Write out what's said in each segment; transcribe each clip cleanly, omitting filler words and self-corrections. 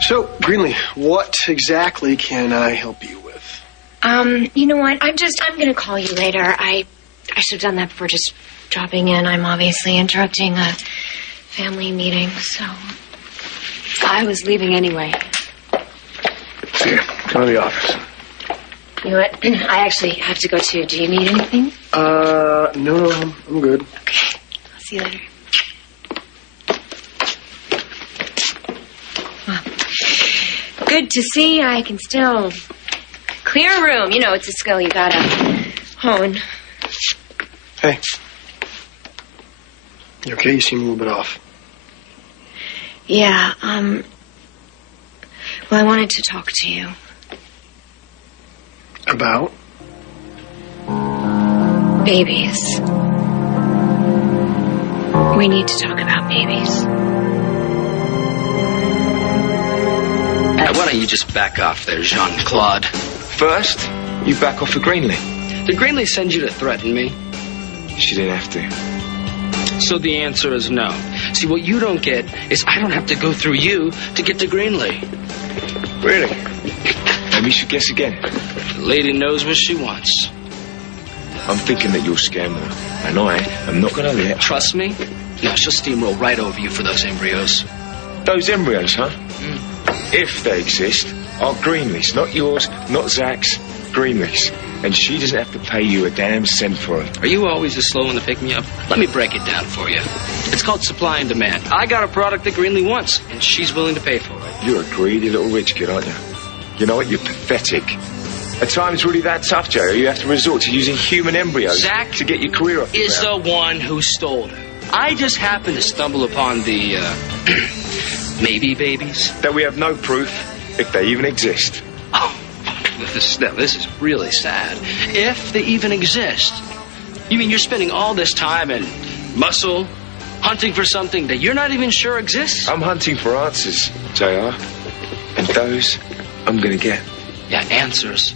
So, Greenlee, what exactly can I help you with? You know what? I'm gonna call you later. I should have done that before just dropping in. I'm obviously interrupting a family meeting, so I was leaving anyway. Here, come to the office. You know what? I actually have to go too. Do you need anything? No, I'm good. Okay. I'll see you later. Well, good to see I can still clear a room. You know, it's a skill you gotta hone. Hey. You okay? You seem a little bit off. Yeah, well, I wanted to talk to you. About? Babies. We need to talk about babies. Why don't you just back off there, Jean-Claude? First, you back off for Greenlee. Did Greenlee send you to threaten me? She didn't have to. So the answer is no. See, what you don't get is I don't have to go through you to get to Greenlee. Really? Maybe you should guess again. The lady knows what she wants. I'm thinking that you're scamming her, and I am not going to let... Trust me? No, she'll steamroll right over you for those embryos. Those embryos, huh? If they exist, are Greenlee's, not yours, not Zach's, Greenlee's. And she doesn't have to pay you a damn cent for it. Are you always this slow to pick me up? Let me break it down for you. It's called supply and demand. I got a product that Greenlee wants, and she's willing to pay for it. You're a greedy little rich kid, aren't you? You know what? You're pathetic. At times really that tough, Joe. You have to resort to using human embryos Zach to get your career off the is ground. the one who stole her. I just happened to stumble upon the, maybe babies. That we have no proof if they even exist. Oh, this is really sad. If they even exist. You mean you're spending all this time and muscle hunting for something that you're not even sure exists? I'm hunting for answers, JR. And those I'm gonna get. Yeah, answers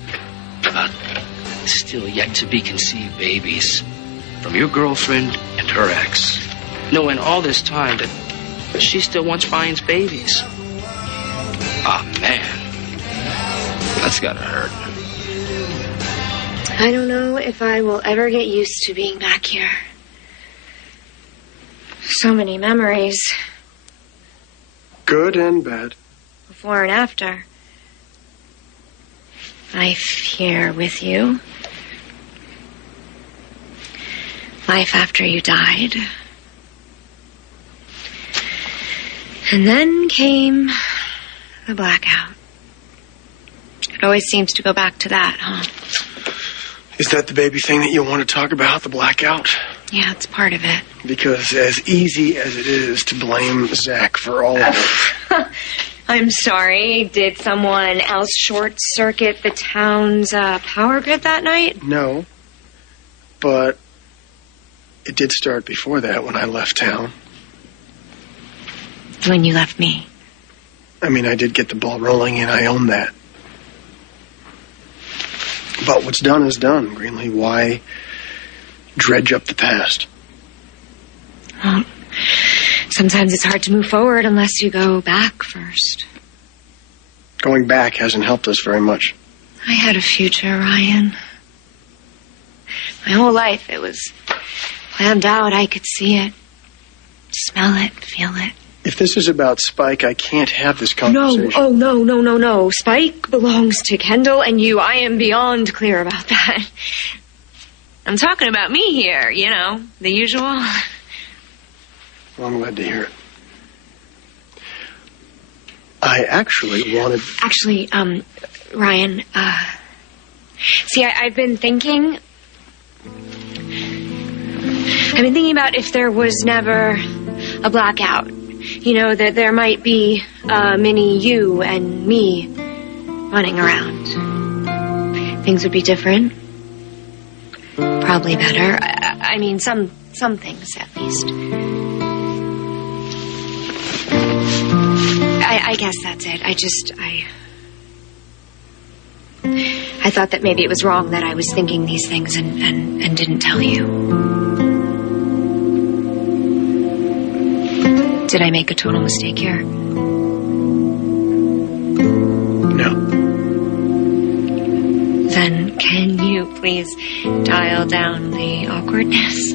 about still yet to be conceived babies from your girlfriend and her ex. Knowing all this time that she still wants Brian's babies. Oh, man. That's gotta hurt. I don't know if I will ever get used to being back here. So many memories. Good and bad. Before and after. Life here with you. Life after you died. And then came the blackout. It always seems to go back to that, huh? Is that the baby thing that you want to talk about, the blackout? Yeah, it's part of it. Because as easy as it is to blame Zach for all of it... I'm sorry. Did someone else short-circuit the town's power grid that night? No. But it did start before that when I left town. When you left me. I mean, I did get the ball rolling, and I own that. But what's done is done, Greenlee. Why dredge up the past? Well, sometimes it's hard to move forward unless you go back first. Going back hasn't helped us very much. I had a future, Ryan. My whole life, it was planned out. I could see it, smell it, feel it. If this is about Spike, I can't have this conversation. No, oh, no. Spike belongs to Kendall and you. I am beyond clear about that. I'm talking about me here, you know, the usual. Well, I'm glad to hear it. I actually wanted... Actually, Ryan, see, I've been thinking... I've been thinking about if there was never a blackout. You know, that there might be a mini you and me running around. Things would be different. Probably better. I mean, some things, at least. I guess that's it. I thought that maybe it was wrong that I was thinking these things and didn't tell you. Did I make a total mistake here? please dial down the awkwardness?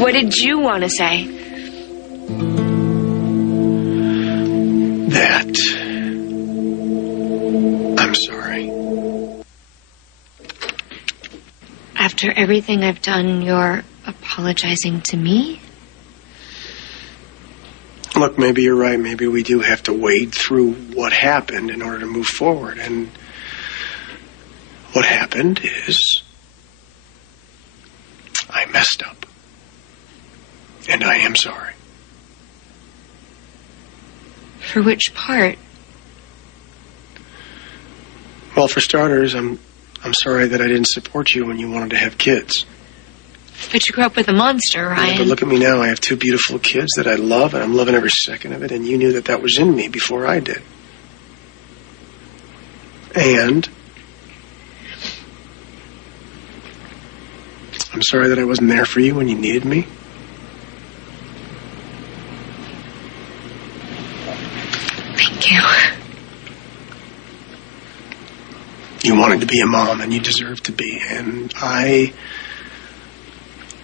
What did you want to say? That I'm sorry. After everything I've done, you're apologizing to me? Look, maybe you're right. Maybe we do have to wade through what happened in order to move forward. And what happened is I messed up. And I am sorry. For which part? Well, for starters, I'm sorry that I didn't support you when you wanted to have kids. But you grew up with a monster, Ryan. Yeah, but look at me now. I have 2 beautiful kids that I love, and I'm loving every second of it, and you knew that that was in me before I did. And I'm sorry that I wasn't there for you when you needed me. Thank you. You wanted to be a mom, and you deserved to be, and I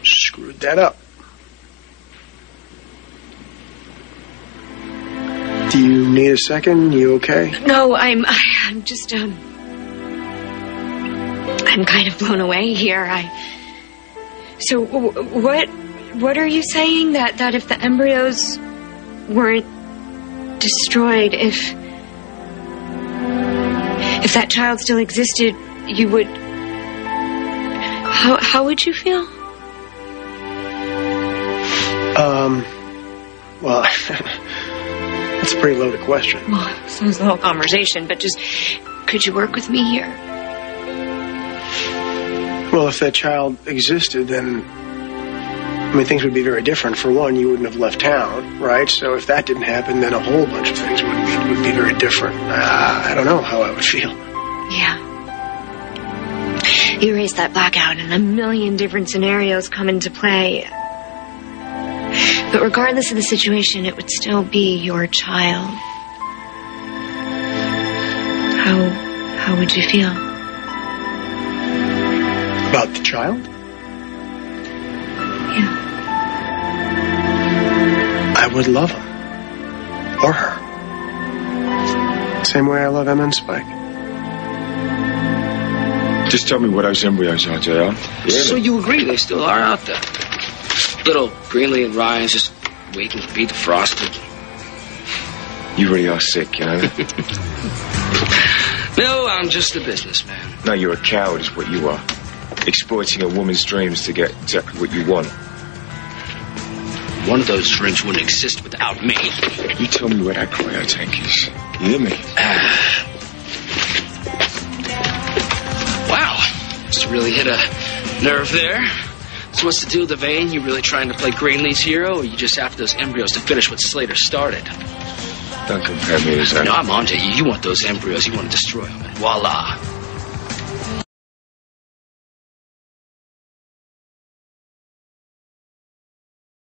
screwed that up. Do you need a second? You okay? No, I'm just, I'm kind of blown away here. So what are you saying? That if the embryos weren't destroyed, if that child still existed, you would, how would you feel? Well, that's a pretty loaded question. Well, so was the whole conversation, but just, could you work with me here? Well, if that child existed, then, things would be very different. For one, you wouldn't have left town, right? So if that didn't happen, then a whole bunch of things would be very different. I don't know how I would feel. Yeah. You erase that blackout and a million different scenarios come into play. But regardless of the situation, it would still be your child. How would you feel? About the child? Yeah. I would love him. Or her. Same way I love Emma and Spike. Just tell me what those embryos are, JR. So you agree they still are out there? Little Greenlee and Ryan's just waiting to be defrosted. You really are sick, you know? No, I'm just a businessman. No, you're a coward is what you are. Exploiting a woman's dreams to get exactly what you want. One of those dreams wouldn't exist without me. You tell me where that cryo tank is. You hear me? Wow. Must have really hit a nerve there. So what's the deal with the vein? You really trying to play Greenlee's hero, or you just after those embryos to finish what Slater started? Don't compare me to that. No, I'm onto you. You want those embryos. You want to destroy them. And voila.